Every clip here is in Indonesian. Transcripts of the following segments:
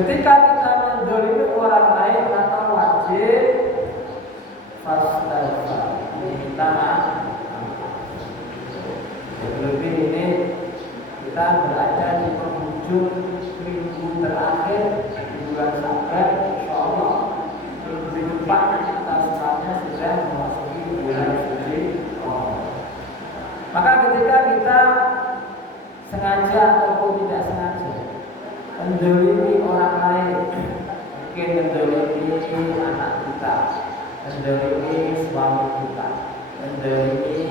Ketika kita menzalimi orang lain, maka wajib fastaghfir, minta maaf. Lebih ini kita berada di penghujung minggu terakhir di bulan Syawal. Insyaallah minggu depan kita semuanya sudah memasuki bulan suci Ramadan. Maka ketika kita sengaja ataupun tidak sengaja menzalimi orang lain, mungkin menzalimi anak kita, menzalimi suami kita, menzalimi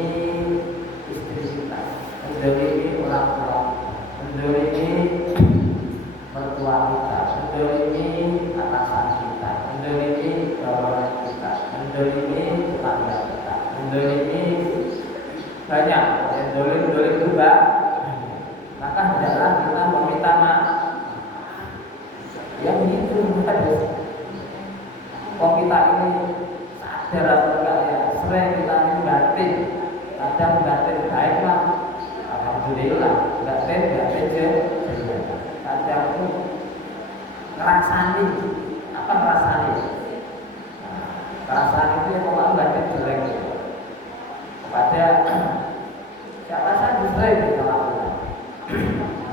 istri kita, menzalimi orang tua, menzalimi mertua kita, menzalimi atasan kita, menzalimi bawahan kita, menzalimi tetangga kita, menzalimi banyak dolim juga. Maka hendaklah kita meminta maaf. Yang itu harus. Kok kita ini sadar atau enggak ya, sering kita ini batin, kadang batin baik lah, alhamdulillah, batin je, kadang itu ngerasani, apa ngerasani? Ngerasani itu yang pokoknya batin jelek. Kepada siapa saja sering kita lakukan.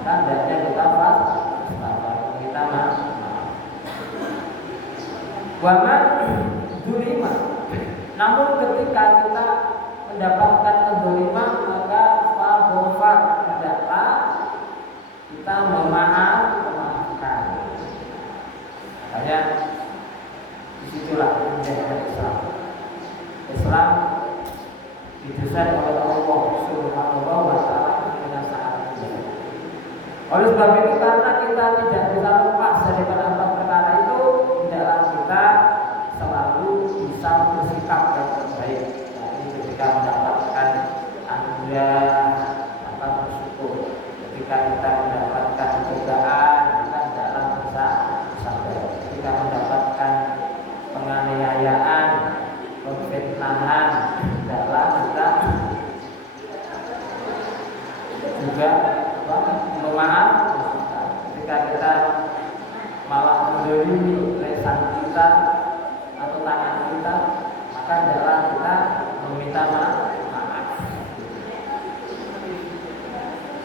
Kan hendaknya kita kita maaf. Waman dzulima. Namun ketika kita mendapatkan kezaliman, maka faghfar, hendaklah kita memaafkan. Makanya disitulah intinya Islam. Islam didesain oleh Allah Subhanahu wa taala dengan sangat baik. Oleh sebab itu, karena kita tidak bisa lepas daripada empat perkara itu, hendaklah kita selalu bisa bersikap yang terbaik. Jadi ketika mendapatkan anugerah, maka bersyukur. Ketika kita mendapatkan godaan, maka hendaklah bisa sabar. Ketika mendapatkan penganiayaan, pemfitnahan, hendaklah kita juga memaaf. Ketika kita malah menzalimi lisan kita atau tangan kita, maka hendaklah kita meminta maaf.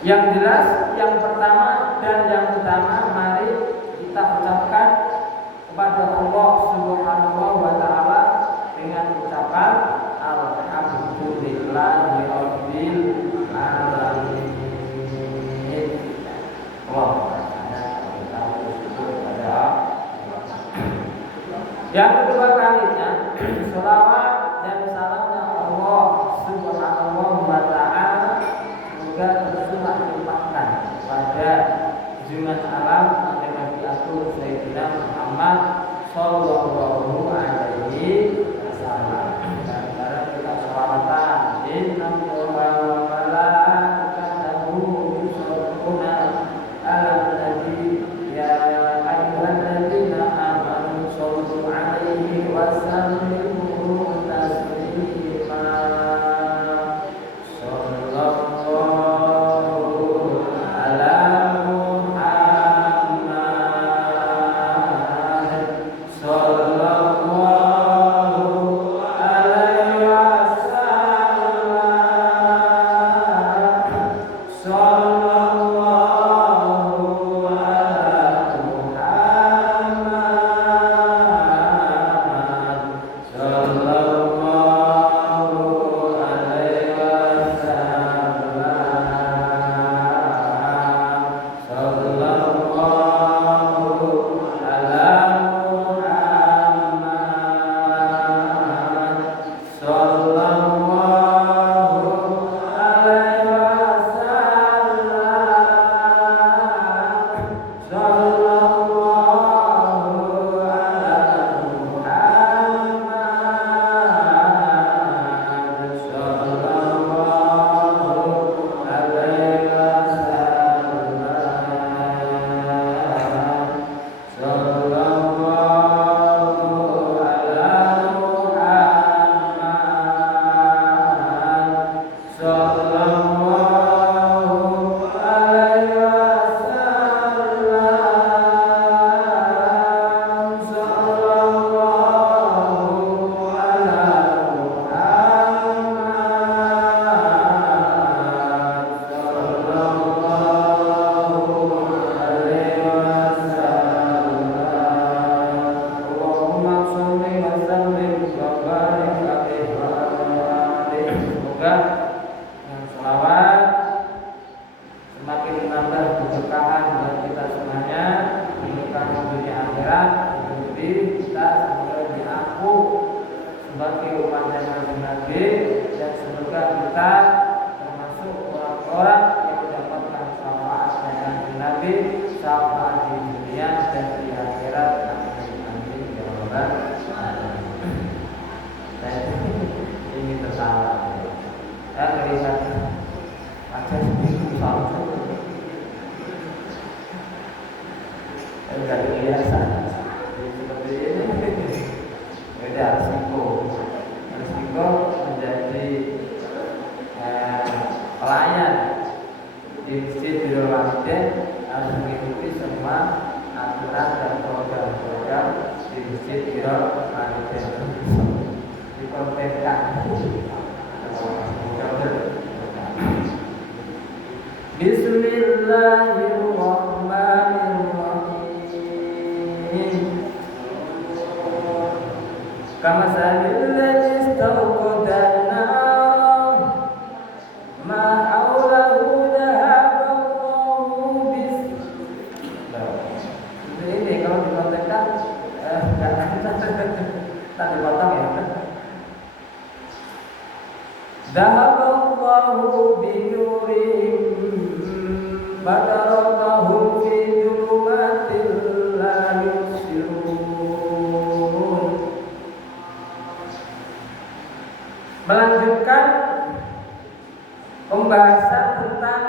Yang jelas, yang pertama dan yang utama, mari kita ucapkan kepada Allah Subhanahu wa taala dengan ucapan alhamdulillahi rabbil alamin. Yang kedua kalinya, selawat dan salamnya Allah Subhanahu wa taala semoga tercurah limpahkan pada junjungan alam Nabi Agung Sayyidina Muhammad sallallahu alaihi wasallam. Dan sekarang kita selawatan inna wa malaikatahu yusholluna ala nabi ya ayyuhalladzina amanu shollu alaihi wa sallimu masjid kira dikontenkan. Bismillahirrahmanirrahim. Kamasalil ladzi istawqada an-nar ma haulahu dhahaballahu bis. Ini kalau dikontekan tak dipotong ya. Dhahaballahu binurihim badarallahu fi dhulumatin la yubsirun. Melanjutkan pembahasan tentang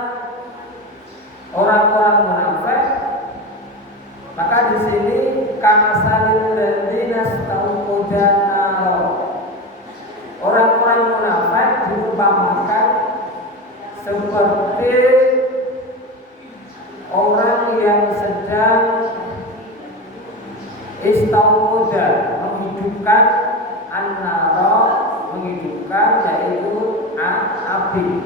orang-orang munafik, maka di sini kamasalil ladzina istauqada nar. Orang-orang munafik diumpamakan seperti orang yang sedang istauqada, menghidupkan an-nara, menghidupkan yaitu api,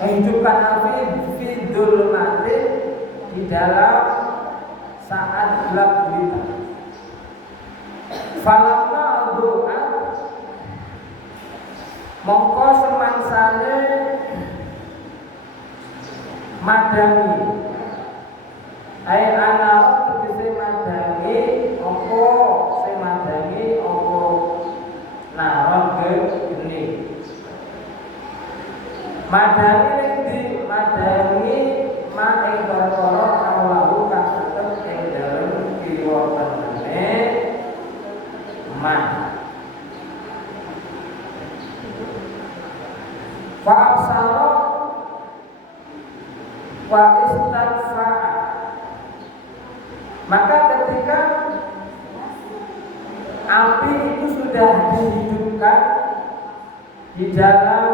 menghidupkan api fi dzulmatin, di dalam saat gelap gulita. Falamma doa, mongko semangsane madangi, ai ana tegese madangi apa sing madangi apa naron geni. Madangi ning di madangi ma ing perkara Allah kang tetep ing dalem kiwa-kiwane ma. Fa absara wa istadfa'a, maka ketika api itu sudah dihidupkan di dalam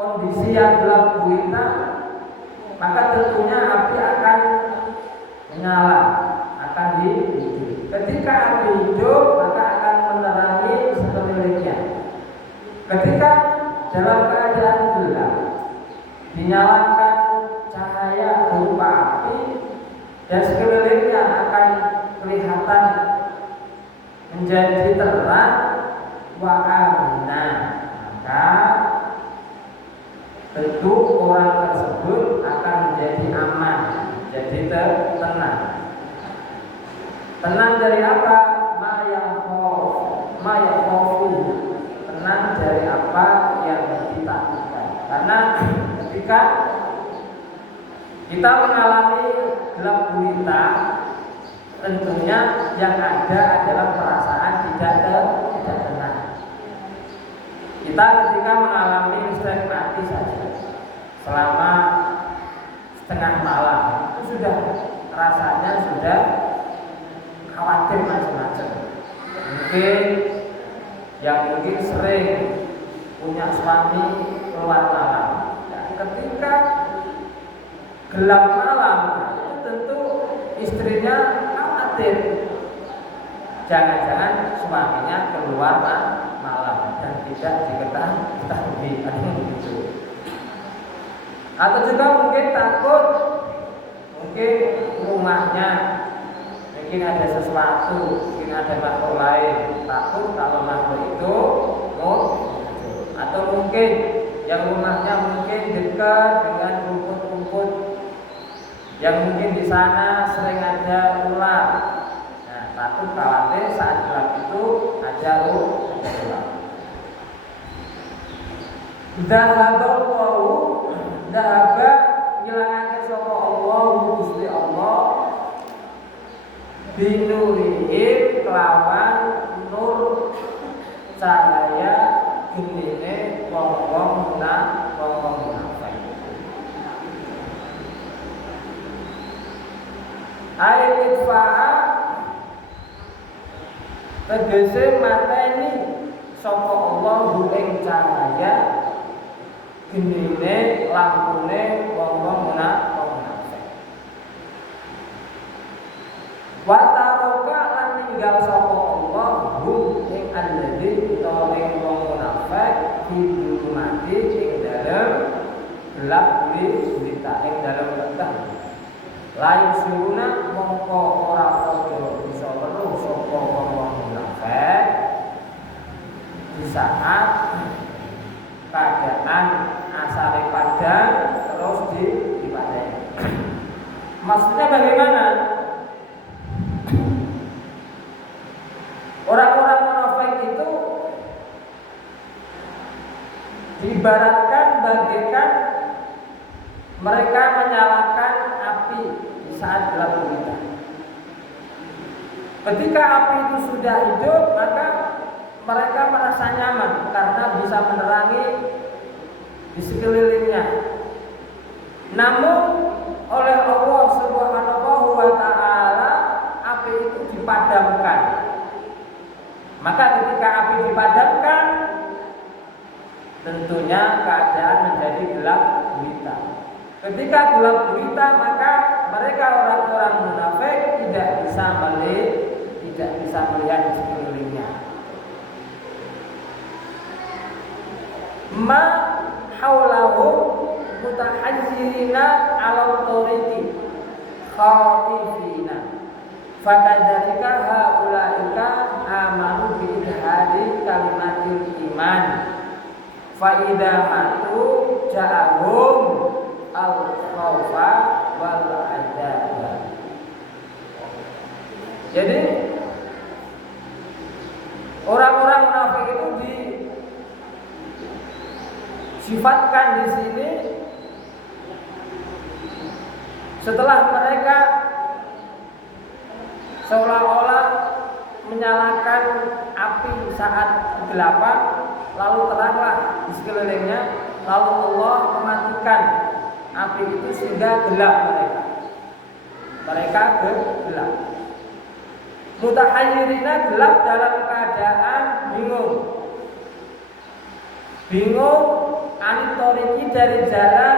kondisi yang gelap gulita, maka tentunya api akan menyala, akan dihidup. Ketika api hidup, maka akan menerangi sekelilingnya. Ketika dalam keadaan gelap, dinyalakan cahaya berupa api, dan sekelilingnya akan kelihatan menjadi terang wa amna, maka tentu orang tersebut akan menjadi aman, jadi tenang. Tenang dari apa? Ma'yakhofu, tenang dari apa yang ditakutkan. Karena ketika kita mengalami gelap gulita, tentunya yang ada adalah perasaan tidak tenang. Kita ketika mengalami listrik mati saja selama setengah malam, itu sudah rasanya sudah khawatir macam-macam. Mungkin yang sering punya suami keluar malam, dan ketika gelap malam itu tentu istrinya khawatir, jangan-jangan suaminya keluar malam dan tidak diketahui, ada begitu. Atau juga mungkin takut, mungkin rumahnya mungkin ada sesuatu, mungkin ada makhluk lain, takut kalau makhluk itu muncul. Atau mungkin yang rumahnya mungkin dekat dengan rumput-rumput, yang mungkin di sana sering ada ular. Nah, takut khawatir saat gelap itu ada ular. Dahaba ngilangake sapa Allah Gusti Allah binurihi kelawan nur cahaya genine wong-wong munafik. Ayat fa'a tegese mateni sapa Allah ing cahaya genine lampune wong-wong munafik. Wa taroka lan ninggal gelap gulita ing dalam weteng. Lain suruna mongko ora padha bisa weruh sapa wong munafik di saat keadaan asale padang terus dipadai. Maksudnya bagaimana? Orang-orang munafik itu diibaratkan bagaikan mereka menyalakan api di saat gelap gulita. Ketika api itu sudah hidup, maka mereka merasa nyaman karena bisa menerangi di sekelilingnya. Namun oleh Allah Subhanahu wa taala api itu dipadamkan. Maka ketika api dipadamkan, tentunya keadaan menjadi gelap gulita. Ketika gelap gulita, maka mereka orang-orang munafik tidak bisa melihat di sekelilingnya. Ma haulahum mutahazzirina ala tariqi khaifina fakadzalika haulaika amanu bi idhari kalimatil iman fa idza matu ja'ahum al-khawfa wal adzab. Jadi orang-orang munafik itu disifatkan di sini setelah mereka seolah-olah menyalakan api saat kegelapan, lalu teranglah di sekelilingnya, lalu Allah mematikan api itu sehingga gelap mereka gelap. Mutahayyirina gelap dalam keadaan bingung anitoriki dari jalan,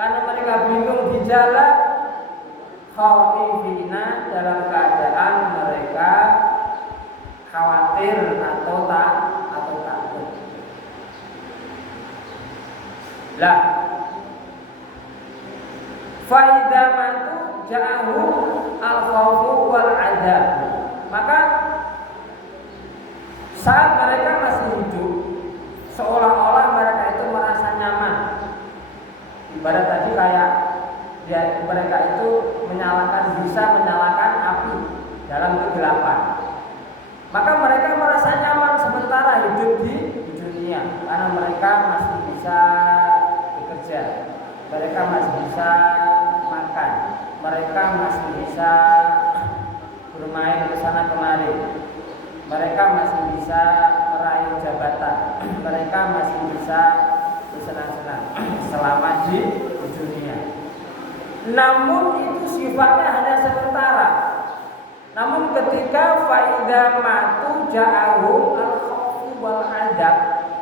karena mereka bingung di jalan. Khaifina dalam keadaan mereka khawatir atau takut. Lah, faida matu ja'ahu al-khawfu wal adzab. Maka saat mereka masih hidup, seolah-olah mereka itu merasa nyaman. Ibarat tadi kayak mereka itu bisa menyalakan api dalam kegelapan. Maka mereka merasa nyaman sementara hidup di dunia, karena mereka masih bisa bekerja, mereka masih bisa makan, mereka masih bisa bermain ke sana kemari, mereka masih bisa meraih jabatan, mereka masih bisa bersenang-senang selama di dunia. Namun itu sifatnya hanya sementara. Namun ketika faida matu ja'ahu al-khawfu wal adzab,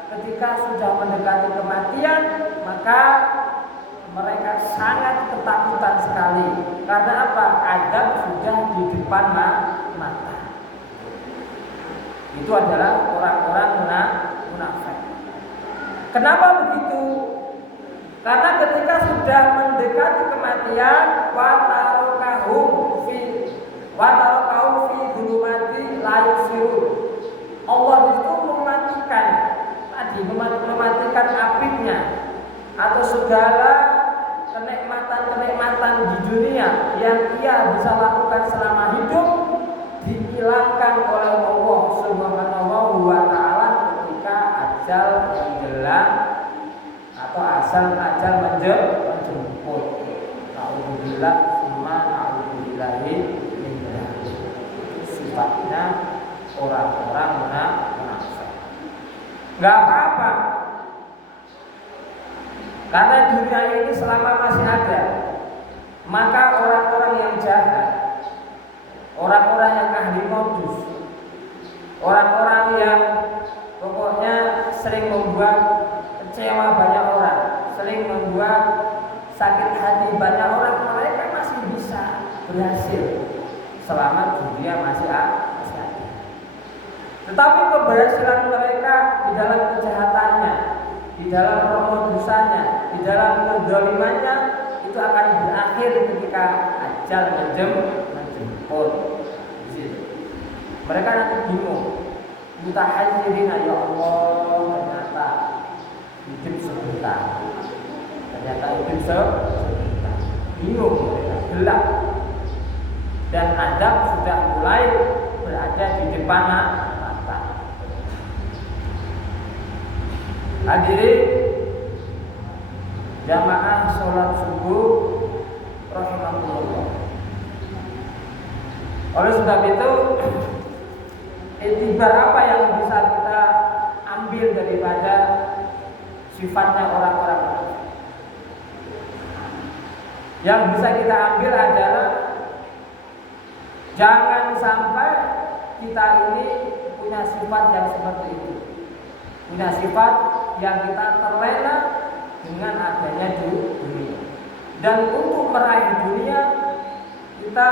ketika sudah mendekati kematian, maka mereka sangat ketakutan sekali. Karena apa? Adzab sudah di depan mata. Itu adalah orang-orang munafik. Kenapa begitu? Karena ketika sudah mendekati kematian, watarokahum fi dzulumati la yubsirun. Allah itu mematikan apinya atau segala kenikmatan di dunia yang ia bisa lakukan selama hidup dihilangkan oleh Allah Subhanahu wa taala ketika ajal menjelang atau ajal menjemput. Alhamdulillah, semua alhamdulillahi min dzalik. Sifatnya orang-orang munafik. Enggak apa-apa. Karena dunia ini selama masih ada, maka orang-orang yang jahat, orang-orang yang ahli modus, orang-orang yang pokoknya sering membuat kecewa banyak orang, sering membuat sakit hati banyak orang, mereka masih bisa berhasil selama dunia masih ada. Tetapi keberhasilan mereka di dalam kejahatannya, di dalam dosanya, di dalam kezalimannya, itu akan berakhir ketika ajal menjemput. Di situ. Mereka nanti bingung. Mutahayyirina, ya Allah, ternyata hidup sebentar. Ternyata hidup sebentar. Bingung mereka, gelap. Dan adab sudah mulai berada di depan mata. Hadirin jamaah sholat subuh rahimahullah. Oleh sebab itu, iktibar apa yang bisa kita ambil daripada sifatnya orang-orang? Yang bisa kita ambil adalah jangan sampai kita ini punya sifat yang seperti itu. Punya sifat yang kita terlena dengan adanya dunia. Dan untuk meraih dunia, kita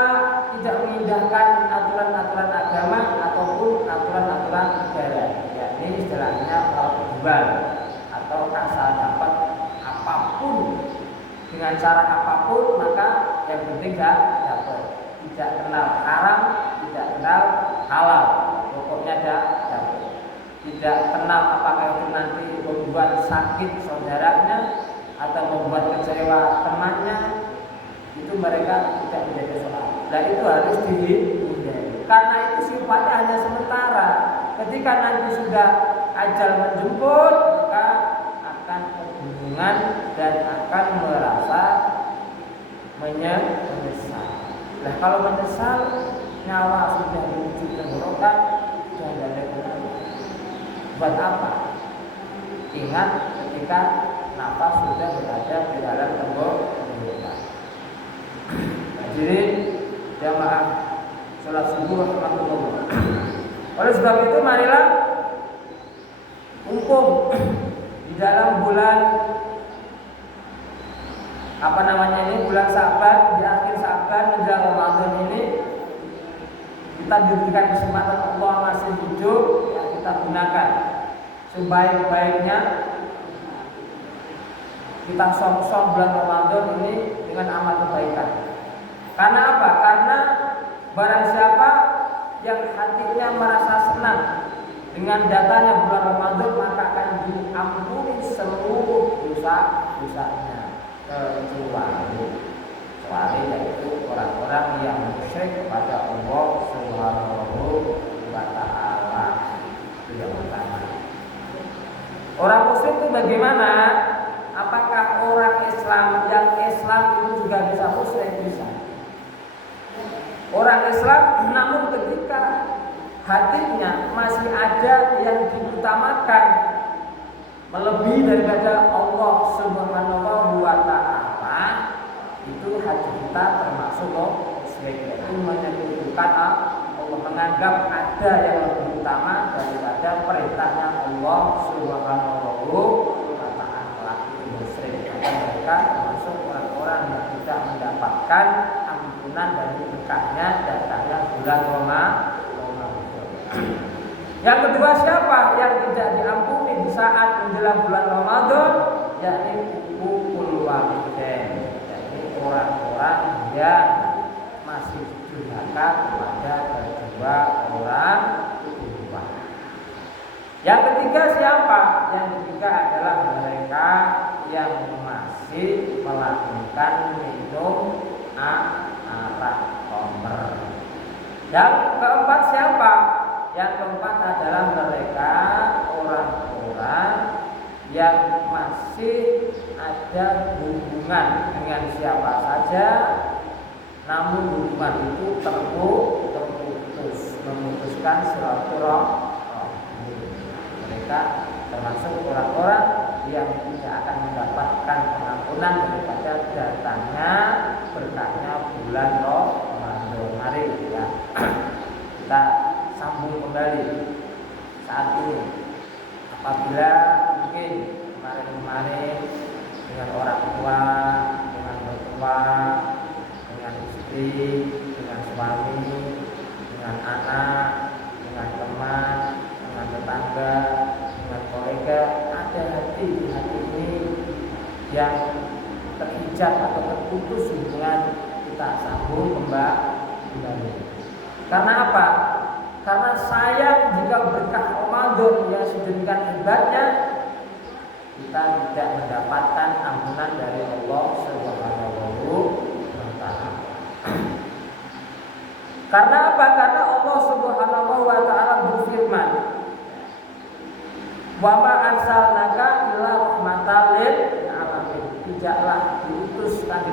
tidak mengindahkan aturan-aturan agama ataupun aturan-aturan negara. Yakni istilahnya jual atau asal dapat apapun dengan cara apapun, maka yang penting dapat. Tidak kenal haram, tidak kenal halal, pokoknya dapat. Tidak kenal apakah itu nanti membuat sakit saudaranya atau membuat kecewa temannya, itu mereka tidak menjadi soal. Dan itu harus dihindari, karena itu sifatnya hanya sementara. Ketika nanti sudah ajal menjemput, maka akan kebingungan dan akan merasa menyesal. Nah, kalau menyesal, nyawa sudah menuju tenggorokan, sudah tidak ada gunanya. Buat apa? Ingat ketika nafas sudah berada di dalam tenggorokan. Hadirin jamaah sholat subuh rahimahullah. Oleh sebab itu, marilah hukum di dalam bulan bulan Sa'ban, di akhir Sa'ban menjelang Ramadan ini, kita diberikan kesempatan Allah masih hidup, yang kita gunakan sebaik-baiknya. Kita som-som bulan Ramadan ini dengan amal kebaikan. Karena apa? Karena barang siapa yang hatinya merasa senang dengan datanya bulan Ramadan, maka akan diampuni seluruh dosa-dosanya, kecuali yaitu orang-orang yang musyrik kepada Allah Subhanahu wa Ta'ala. Itu yang pertama. Orang musyrik itu bagaimana? Apakah orang Islam yang Islam itu juga bisa musyrik? Bisa. Orang Islam, namun ketika hatinya masih ada yang diutamakan melebihi daripada Allah Subhanahu wa Ta'ala, itu hati kita termasuk musyrik. Itu menyebutkan Allah, menganggap ada yang lebih utama daripada perintahnya Allah Subhanahu wa Ta'ala. Itu musyrik. Mereka termasuk orang-orang yang tidak mendapatkan ampunan dari berkahnya datangnya bulan Ramadan. Yang kedua, siapa yang tidak diampuni di saat menjelang bulan Ramadan? Yakni hukukul walidain, yakni orang-orang yang masih durhaka kepada kedua orang tua. Yang ketiga siapa? Yang ketiga adalah mereka yang masih melakukan minum arak khamr. Yang keempat siapa? Yang keempat adalah mereka orang-orang yang masih ada hubungan dengan siapa saja, namun hubungan itu terputus, memutuskan silaturahmi. Mereka termasuk orang-orang yang tidak akan mendapatkan pengampunan daripada datangnya berkahnya bulan Ramadan. Mari ya, kita sambung kembali saat ini. Apabila mungkin kemarin-kemarin dengan orang tua, dengan mertua, dengan istri, dengan suami, dengan anak, dengan teman, dengan tetangga, dengan kolega, ada hati Karena apa? Karena sayang jika berkah Ramadan yang sedemikian hebatnya kita tidak mendapatkan ampunan dari Allah Subhanahu wa taala. Karena apa? Karena Allah Subhanahu wa taala berfirman, "Wa ma arsalnaka illa rahmatan lil alamin." Tidaklah diutus Nabi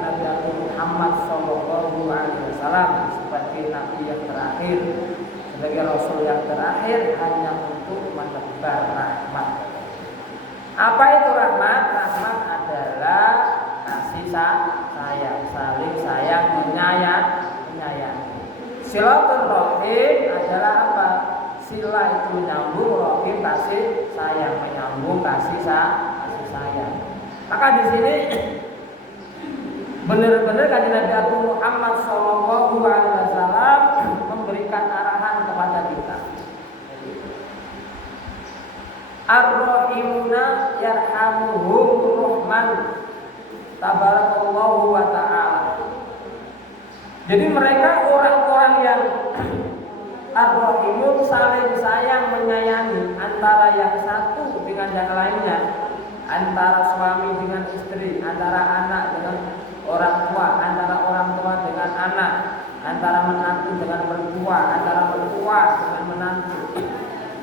Muhammad sallallahu alaihi wasallam sebagai nabi yang terakhir, sebagai rasul yang terakhir hanya untuk menebar rahmat. Apa itu rahmat? Rahmat adalah kasih sayang, saling sayang, menyayangi. Silaturahim adalah apa? Sila itu menyambung, rahim kasih sayang, menyambung kasih sayang. Maka di sini benar-benar kanjeng Nabi Agung Muhammad sallallahu alaihi wasallam memberikan arahan kepada kita. Ar-rahimuna yarhamuhum rahman tabarakallahu wa ta'ala. Jadi mereka orang-orang yang ar-rahimun saling sayang menyayangi antara yang satu dengan yang lainnya, antara suami dengan istri, antara anak dengan orang tua, antara orang tua dengan anak, antara menantu dengan mertua, antara mertua dengan menantu,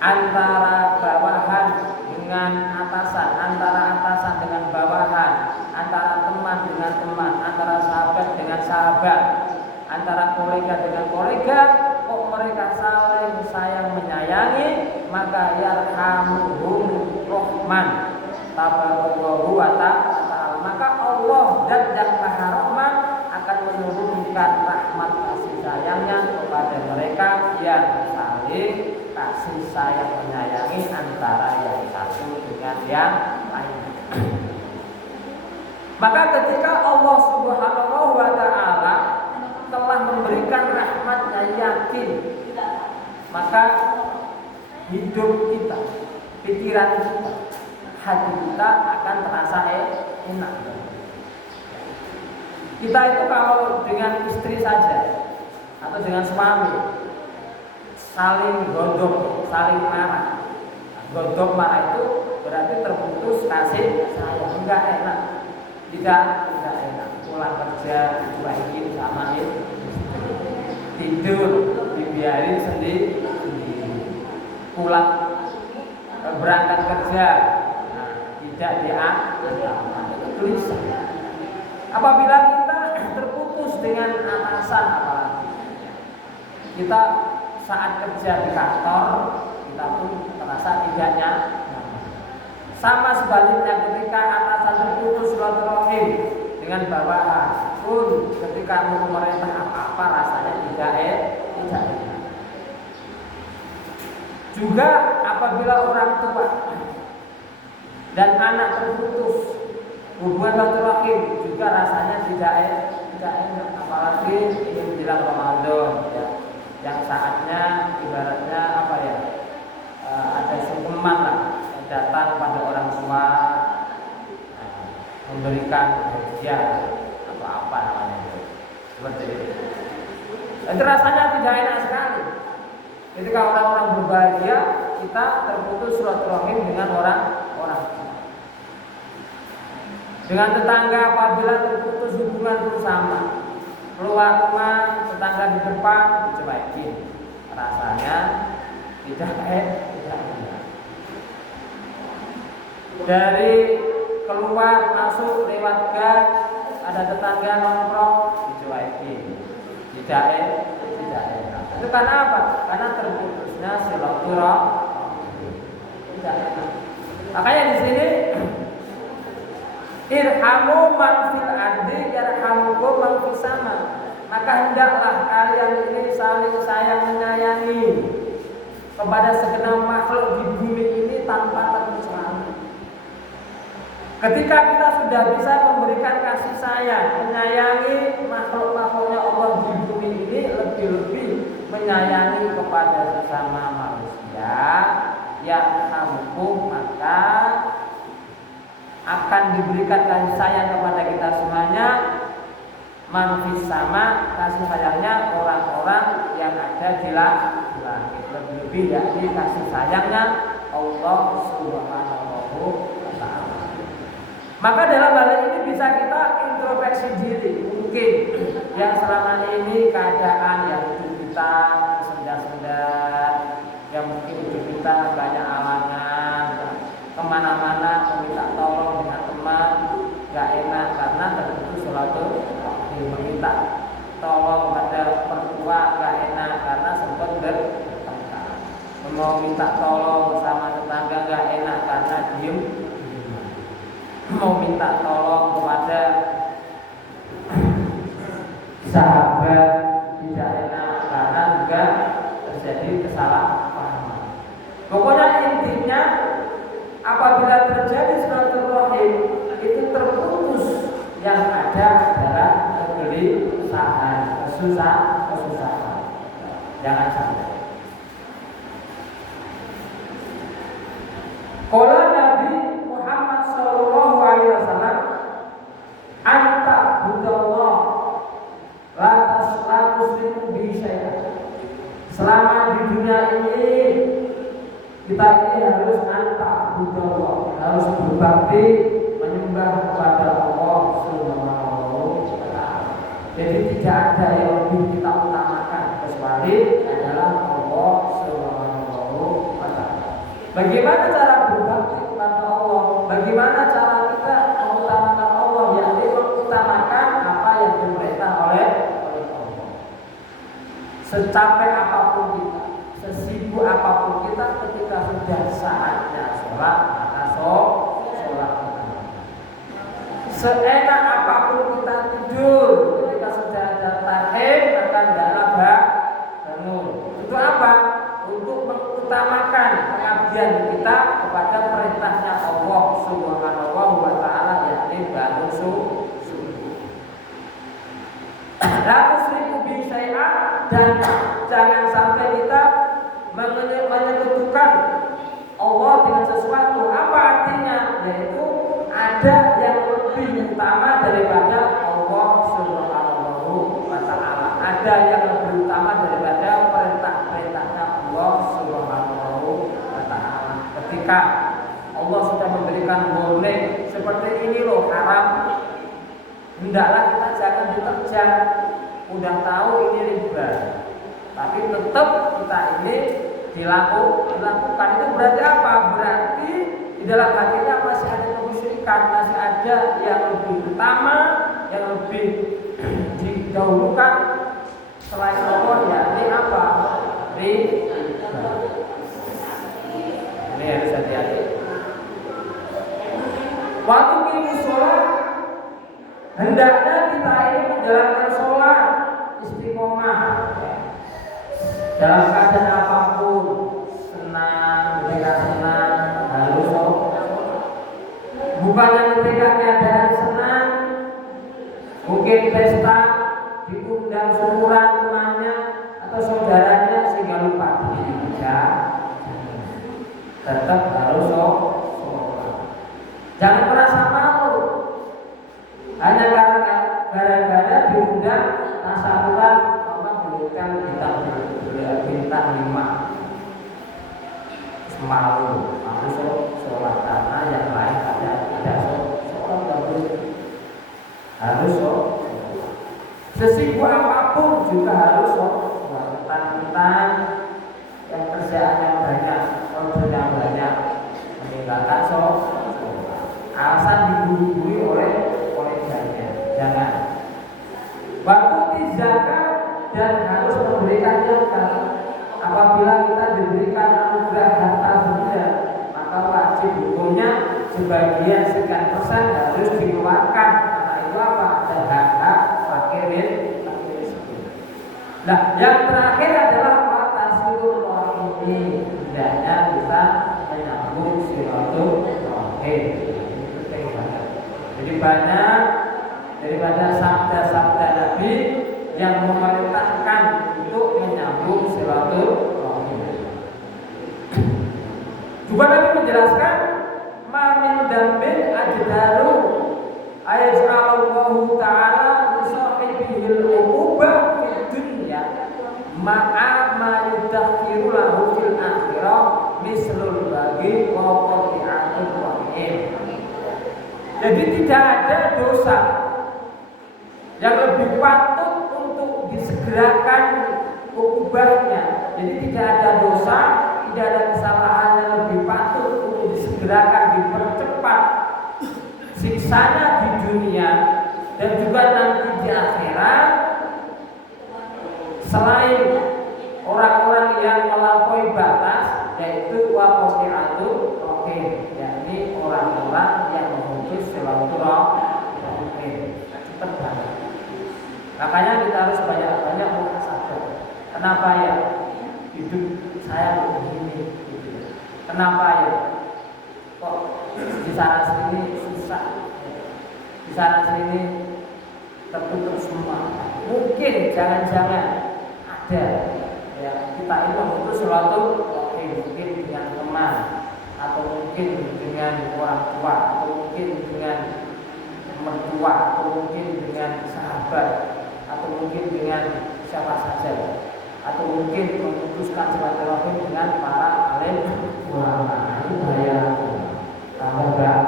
antara bawahan dengan atasan, antara atasan dengan bawahan, antara teman dengan teman, antara sahabat dengan sahabat, antara kolega dengan kolega. Kok mereka saling sayang menyayangi, maka yarhamuhum rahman tabarakallahu wa ta'ala. Maka Allah dan yang Maha Rahman akan menurunkan rahmat kasih sayangnya kepada mereka yang saling kasih sayang menyayangi antara yang satu dengan yang lain. Maka ketika Allah Subhanahu wa ta'ala telah memberikan rahmatnya yakin, maka hidup kita, pikiran kita, hati kita akan terasa enak. Kita itu kalau dengan istri saja atau dengan suami saling godok, saling marah. Godok marah itu berarti terputus kasih sayang, enggak enak. Tidak enak. Pulang kerja dicuekin sama istri, tidur dibiarin sendiri. Pulang berangkat kerja tidak diantar. Tulisan. Apabila kita terputus dengan atasan, apalagi kita saat kerja di kantor, kita pun terasa tidak nyaman. Sama sebaliknya ketika atasan terputus silaturahim dengan bawahan, pun ketika mau memerintah apa-apa rasanya tidak enak. Juga apabila orang tua dan anak terputus hubungan silaturahim juga rasanya tidak enak, apalagi ini menjelang Ramadan ya, yang saatnya ibaratnya apa ya, ada sungkeman lah datang pada orang tua, memberikan hadiah atau apa namanya itu, seperti itu. Itu rasanya tidak enak sekali. Ketika orang-orang berbahagia, kita terputus silaturahim dengan orang. Dengan tetangga apabila terputus hubungan bersama, keluar rumah tetangga di depan dicuekin, rasanya tidak enak. Dari keluar masuk lewat gang ada tetangga nongkrong dicuekin, tidak enak. Itu karena apa? Karena terputusnya silaturahim, tidak enak. Makanya di sini irhamu man fil ardi yarhamukum man fis sama. Maka hendaklah kalian ini saling sayang menyayangi kepada segenap makhluk di bumi ini tanpa terkecuali. Ketika kita sudah bisa memberikan kasih sayang, menyayangi makhluk-makhluknya Allah di bumi ini, lebih-lebih menyayangi kepada sesama manusia, yarhamukum, maka akan diberikan kasih sayang kepada kita semuanya. Manfis sama, kasih sayangnya orang-orang yang ada di langit. Lebih-lebih yakni kasih sayangnya Allah Subhanahu wa ta'ala. Maka dalam hal ini bisa kita introspeksi diri. Mungkin yang selama ini keadaan yang hidup kita sendat-sendat, yang mungkin hidup kita banyak halangan, kemana-mana meminta tolong dengan teman gak enak karena tertentu suatu meminta tolong pada mertua gak enak karena sempat bertengkar, mau minta tolong sama tetangga gak enak karena diem, mau minta tolong kepada sahabat tidak enak karena juga terjadi kesalahpahaman. Pokoknya intinya apabila terjadi silaturahim itu terputus, yang ada adalah kegelisahan, kesusahan. Jangan sampai. Qala Nabi Muhammad sallallahu alaihi wasallam, anta budallah la tusriku bi syai'an. Selama di dunia ini kita ini harus anta budallah, harus berbakti menyembah kepada Allah Subhanahu wa ta'ala. Jadi tidak ada yang lebih kita utamakan kecuali adalah Allah Subhanahu wa ta'ala. Bagaimana cara berbakti kepada Allah? Bagaimana cara kita mengutamakan Allah? Yakni mengutamakan apa yang diperintah oleh Allah. Secapek apapun kita, sesibuk apapun kita, ketika sudah saatnya sholat, maka sholat. Seenak apapun kita tidur, ketika sudah ada tahim, maka hendaklah bangun. Itu apa? Untuk mengutamakan pengabdian kita kepada perintahnya Allah Subhanahu wa ta'ala, yakni bangun subuh. La tusyriku bi syai'an, dan jangan sampai kita menyekutukan Allah dengan sesuatu. Apa artinya? Yaitu ada yang lebih utama daripada Allah Subhanahu wa ta'ala. Ada yang lebih utama daripada perintah-perintahnya Allah Subhanahu wa ta'ala. Ketika Allah sudah memberikan warning seperti ini loh haram, hendaklah kita jangan diterjang. Udah tahu ini riba, tapi tetap kita ini dilakukan. Itu berarti apa? Berarti di dalam hatinya masih ada kemusyrikan, masih ada yang lebih utama, yang lebih didahulukan selain Allah, yakni apa? Riba. Ini harus hati-hati. Waktu kita sholat, hendaknya kita ini menjalankan sholat istiqomah dalam keadaan apapun, senang, tidak senang, harus sholat. Bukannya ketika keadaan senang, mungkin pesta, diundang syukuran temannya atau saudaranya sehingga lupa diri. Tetap harus sholat. Jangan merasa malu hanya karena gara-gara diundang tasaburan diberikan bintang 5. Malu, harus sholat karena yang lain tidak sholat, harus sholat. Sesibuk apapun juga harus sholat. Tentang yang kerjaannya banyak, order yang banyak, meninggalkan sholat. Alasan diburu-buru oleh banyak. Jangan. Waktu zakat dan harus memberikan zakat. Apabila kita diberikan anugerah harta benda, maka wajib hukumnya sebagian sekian persen harus dikeluarkan. Karena itu apa? Ada hak fakirin. Nah, yang terakhir adalah watasirul rahimi. Hendaknya kita menyambung silaturahim. Jadi banyak daripada sabda-sabda Nabi yang memerintahkan untuk menyambung silaturahim. Juga Nabi menjelaskan mamin dambin ajdaru ayatullahu ta'ala lisahibihil uqubah fid dunya ma'a ma yudakhiru lahu fil akhirah mislul bagi wa qati'atul rahim. Jadi tidak ada dosa yang lebih patut untuk disegerakan ukubahnya. Jadi tidak ada dosa, tidak ada kesalahan yang lebih patut untuk disegerakan, dipercepat siksanya di dunia dan juga nanti di akhirat selain orang-orang yang melampaui batas, yaitu waqti'atul rahim, yakni orang-orang yang memutus silaturahim. Terbanyak. Makanya kita harus banyak-banyak muhasabah. Kenapa ya hidup saya begini? Kenapa ya kok di sana sini susah, di sana sini tertutup semua? Mungkin jangan-jangan ada ya kita itu memutus suatu mungkin dengan teman, atau mungkin dengan orang tua, atau mungkin dengan mertua, atau mungkin dengan sahabat, atau mungkin dengan siapa saja, atau mungkin memutuskan silaturahim dengan para alim ulama. Itu bahaya tambah berat.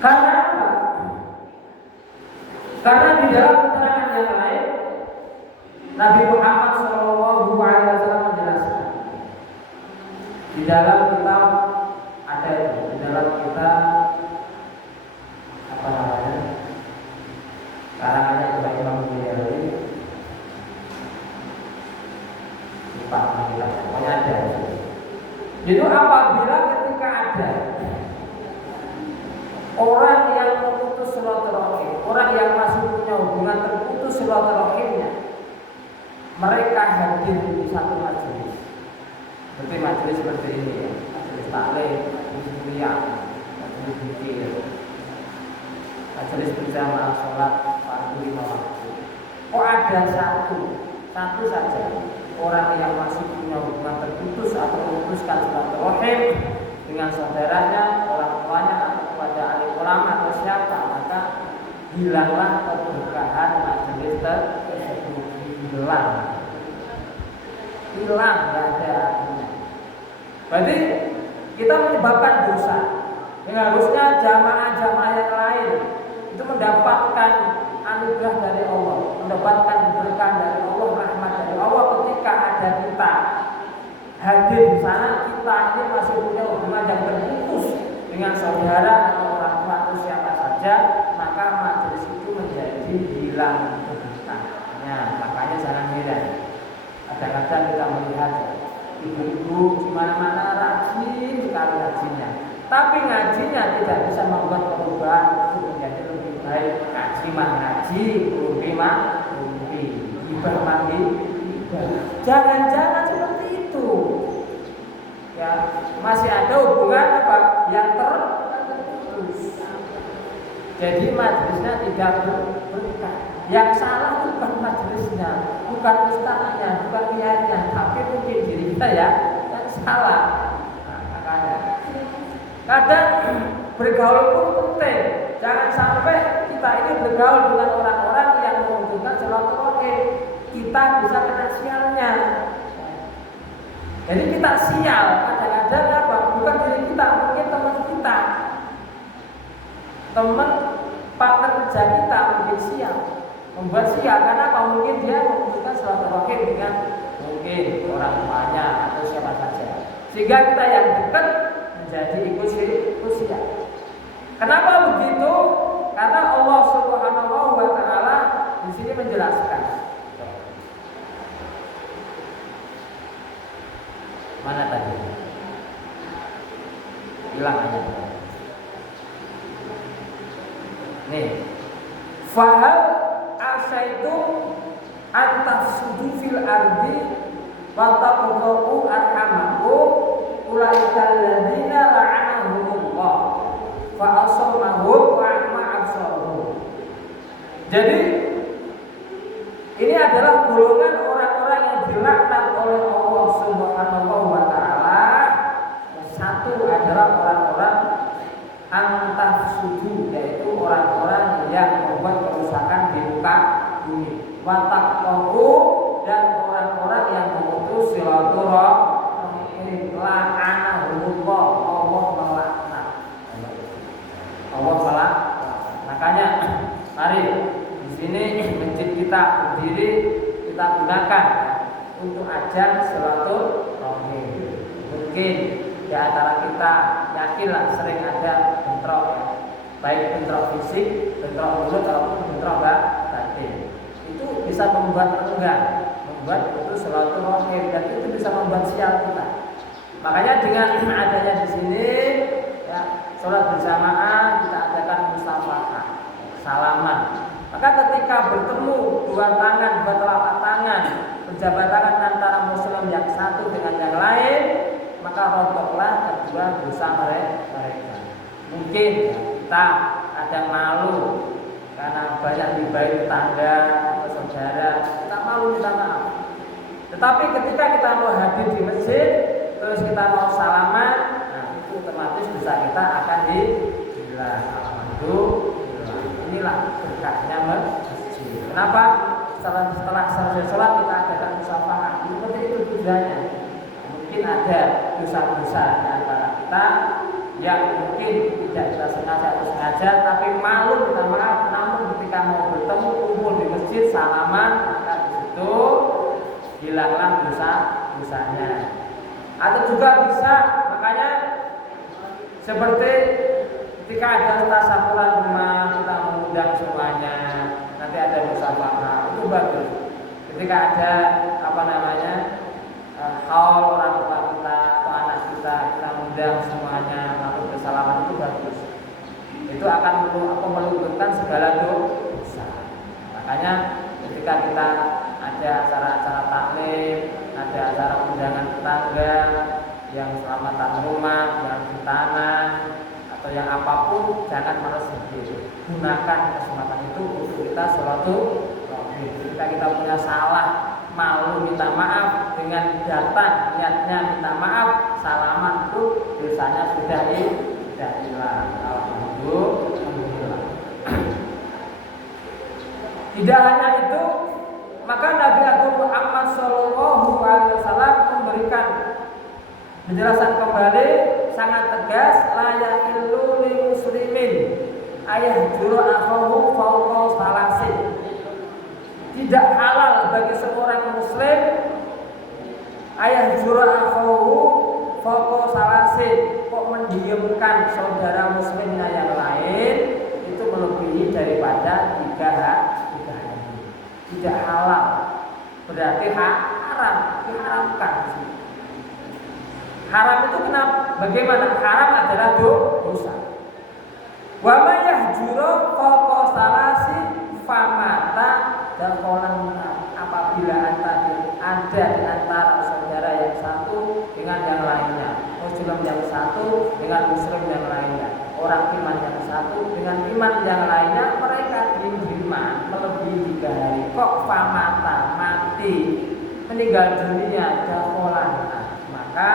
Karena apa? Karena di dalam keterangan yang lain Nabi Muhammad SAW menjelaskan di dalam kitab ada itu, di dalam kitab apa namanya? Karangannya juga Imam Ghazali. Lupa pokoknya ada. Jadi apabila ketika ada orang yang memutus silaturahim, orang yang masih punya hubungan terputus silaturahimnya, mereka hadir di satu majelis. Seperti majelis seperti ini ya, majelis taklim, majelis kuliah, majelis zikir, majelis berjamaah sholat fardu lima waktu. Kok ada satu saja orang yang masih punya hubungan terputus atau memutuskan silaturahim dengan saudaranya, orang tuanya, atau kepada alim ulama atau siapa, maka hilanglah keberkahan majelis tersebut. Hilang, nggak ada artinya. Berarti kita menyebabkan dosa. Yang harusnya jamaah-jamaah yang lain itu mendapatkan anugerah dari Allah, mendapatkan berkah dari Allah, rahmat dari Allah ketika ada kita hadir di sana. Kita ini masih punya hubungan yang terputus dengan saudara atau orang tua atau siapa saja, maka majelis itu menjadi hilang berkahnya. Makanya jangan heran. Kadang-kadang kita melihat ibu-ibu di mana-mana rajin sekali ngajinya, tapi ngajinya tidak bisa membuat perubahan itu menjadi lebih baik. Ngaji mah ngaji, rumpi mah rumpi, ibah mandi ibah. Jangan-jangan seperti itu. Ya, masih ada hubungan apa yang terputus. Jadi majelisnya tidak berkah. Yang salah bukan majelisnya, bukan ustaznya, bukan kiainya, tapi mungkin diri kita ya yang salah. Nah, makanya kadang bergaul pun penting. Jangan sampai kita ini bergaul dengan orang-orang yang menunjukkan silaturahim, kita bisa kena sialnya. Jadi kita sial kadang-kadang apa? Bukan diri kita, mungkin teman kita, teman partner kerja kita mungkin sial. Membuat sial karena apa? Mungkin dia membutuhkan silaturahim dengan mungkin orang tuanya atau siapa saja, sehingga kita yang dekat menjadi ikut sial. Kenapa begitu? Karena Allah Subhanahu wa taala di sini menjelaskan. Mana tadi? Hilang aja. Nih. Fahal asaitu antafsudu fil ardi wa taqdu arhamakum ulaikal ladzina la'anahumullah fa asammahum wa a'ma absarahum. Jadi ini adalah golongan orang-orang yang dilaknat oleh Allah Subhanahu wa taala. Satu adalah orang-orang antafsudu, yaitu orang-orang yang membuat kerusakan di muka bumi. Wattaqu, dan orang-orang yang memutus silaturahim, la'anahumullah, Allah melaknat. Allah melaknat. Makanya mari di sini masjid kita berdiri, kita gunakan untuk ajang silaturahim. Mungkin di antara kita yakinlah sering ada bentrok, baik bentrok fisik, bentrok mulut ataupun bentrok batin. Itu bisa membuat enggan, membuat itu silaturahim, dan itu bisa membuat sial kita. Makanya dengan adanya di sini ya, sholat berjamaah kita adakan musafahah, salaman. Maka ketika bertemu dua tangan, dua telapak tangan, berjabat tangan antara muslim yang satu dengan yang lain, maka rontoklah kedua dosa mereka. Mungkin kita ada malu karena banyak dibaik tetangga atau saudara, kita malu, minta maaf. Tetapi ketika kita mau hadir di masjid, terus kita mau salaman, nah itu otomatis dosa kita akan dihilang. Alhamdulillah. Inilah berkahnya masjid. Kenapa? Setelah selesai sholat kita adakan musafahah. Seperti itu tujuannya. Mungkin ada dosa-dosa di antara kita yang mungkin tidak kita sengaja atau sengaja, tapi malu minta maaf. Namun ketika mau bertemu kumpul di masjid salaman, maka di situ hilanglah dosa-dosanya. Atau juga bisa, makanya seperti ketika ada tasawuran rumah, kita mengundang semuanya, nanti ada musafahah, itu bagus. Ketika ada haul orang tua kita atau anak kita mengundang semuanya lalu bersalaman, itu bagus. Itu akan meluluhkan segala dosa. Makanya ketika kita ada acara-acara taklim, ada acara undangan tetangga yang selamatan rumah, yang di tanah atau yang apapun, jangan malas sedih. Gunakan kesempatan itu untuk kita silaturahmi. Ketika kita punya salah, malu minta maaf, dengan datang niatnya minta maaf, salaman itu dosanya sudah hilang. Alhamdulillah. Tidak hanya itu, maka Nabi Agung Muhammad SAW memberikan penjelasan kembali sangat tegas, la yahillu lil muslimin ayahjuru akhahu fawqa salasin. Tidak halal bagi seorang muslim ayahjuru akhahu fawqa salasin, kok mendiamkan saudara muslimnya yang lain itu melebihi daripada 3 hari. Tidak halal, berarti haram, diharamkan. Haram itu kenapa? Bagaimana? Haram adalah dosa. Wa may yahjuru fawqa salasi famata dakhalan, apabila ada di antara saudara yang satu dengan yang lainnya, muslim yang satu dengan muslim yang lainnya, orang iman yang satu dengan iman yang lainnya, mereka beriman melebihi 3 hari, kok famata mati, meninggal dunia dakhalan, maka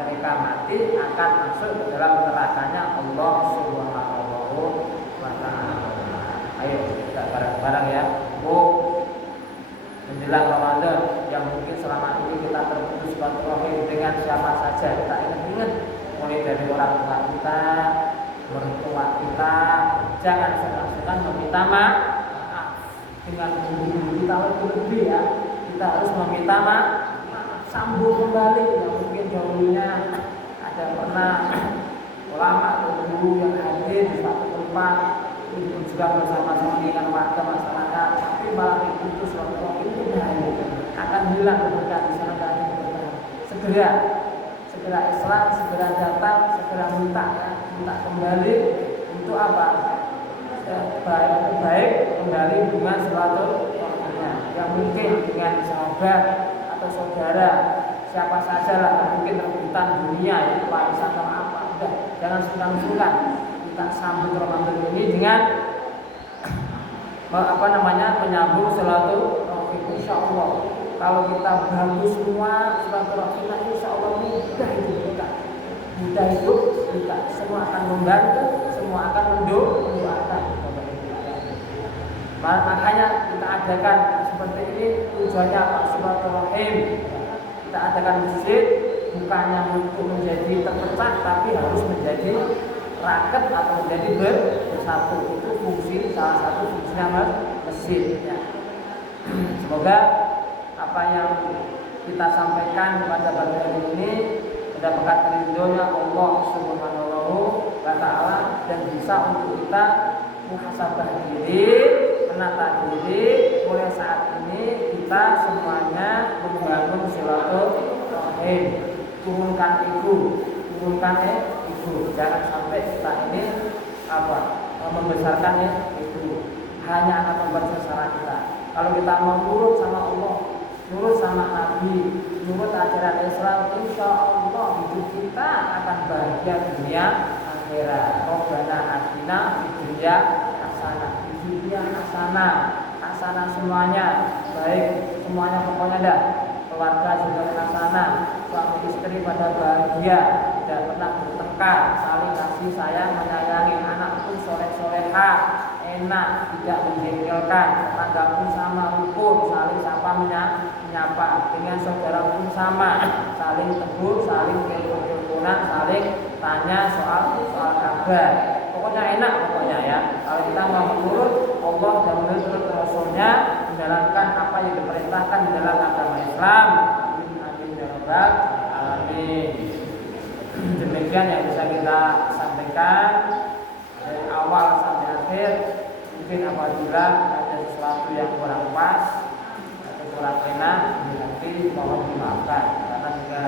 mereka mati akan masuk ke dalam nerakanya Allah Subhanahu wa ta'ala. Ayo kita bareng-bareng ya. Menjelang Ramadan yang mungkin selama ini kita terputus silaturahim dengan siapa saja, kita ingat mulai dari orang tua kita, mertua kita, jangan segan-segan meminta maaf dengan bumbu kita lebih ya. Kita harus meminta maaf, sambung kembali yang mungkin dahulunya ada pernah ulama atau guru yang hadir di suatu tempat itu juga bersama-sama dengan warga masyarakat, tapi malah diputus silaturahim itu akan hilang keberkahan di sana. Segera Islam, segera datang, segera minta kembali untuk apa? Baik kembali hubungan silaturahimnya yang mungkin dengan sahabat atau saudara siapa saja lah, mungkin rebutan dunia itu warisan atau apa, udah jangan sungkan-sungkan. Kita sambut Ramadan ini dengan menyambung silaturahim. Insyaallah kalau kita bagus semua silaturahimnya, insyaallah mudah itu kita semua akan membantu, semua akan mendoakan. Makanya kita adakan seperti ini tujuannya apa? Silaturahim. Kita adakan masjid bukannya untuk menjadi terpecah, tapi harus menjadi raket atau menjadi bersatu. Itu fungsi, salah satu fungsinya masjid ya. Semoga apa yang kita sampaikan pada pagi hari ini mendapatkan ridhonya Allah Subhanahu wa taala dan bisa untuk kita muhasabah diri, menata diri. Mulai saat ini kita semuanya membangun silaturahim, turunkan ego, jangan sampai kita ini membesarkan ego, hanya akan membesarkan kita. Kalau kita mau nurut sama Allah, nurut sama Nabi, nurut ajaran Islam, insya Allah hidup kita akan bahagia dunia akhirat. Robbana atina fid dunya hasanah, di dunia hasanah semuanya, baik semuanya pokoknya dah. Keluarga juga hasanah, suami istri pada bahagia, tidak pernah bertengkar, saling kasih sayang, menyayangi, anak pun soleh-soleha, enak, tidak menjengkelkan, tetangga pun sama rukun, saling sapa menyapa, dengan saudara pun sama, saling tegur, saling telepon-teleponan, saling tanya soal kabar. Pokoknya enak pokoknya ya. Kalau kita mau menurut Allah dan menurut Rasulnya, menjalankan apa yang diperintahkan di dalam agama Islam. Amin ya rabbal alamin. Demikian yang bisa kita sampaikan dari awal sampai akhir. Mungkin apabila ada sesuatu yang kurang pas atau kurang enak, nanti mohon dimaafkan karena juga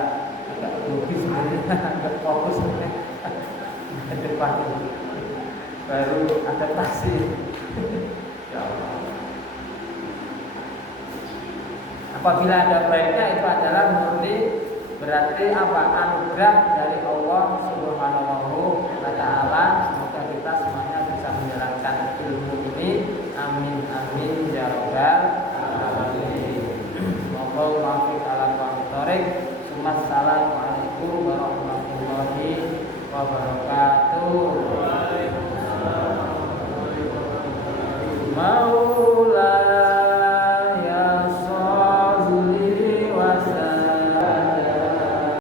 agak grogi sebenarnya, agak fokus ke depan ini. Baru adaptasi. Ya Allah. Apabila ada baiknya itu adalah murni berarti apa? Anugerah dari Allah Subhanahu wa taala. Semoga kita semuanya bisa menjalankan ilmu ini. Amin amin ya rabbal alamin. Wallahu muwaffiq ala aqwamit thoriq. Wassalamualaikum warahmatullahi wabarakatuh. Mau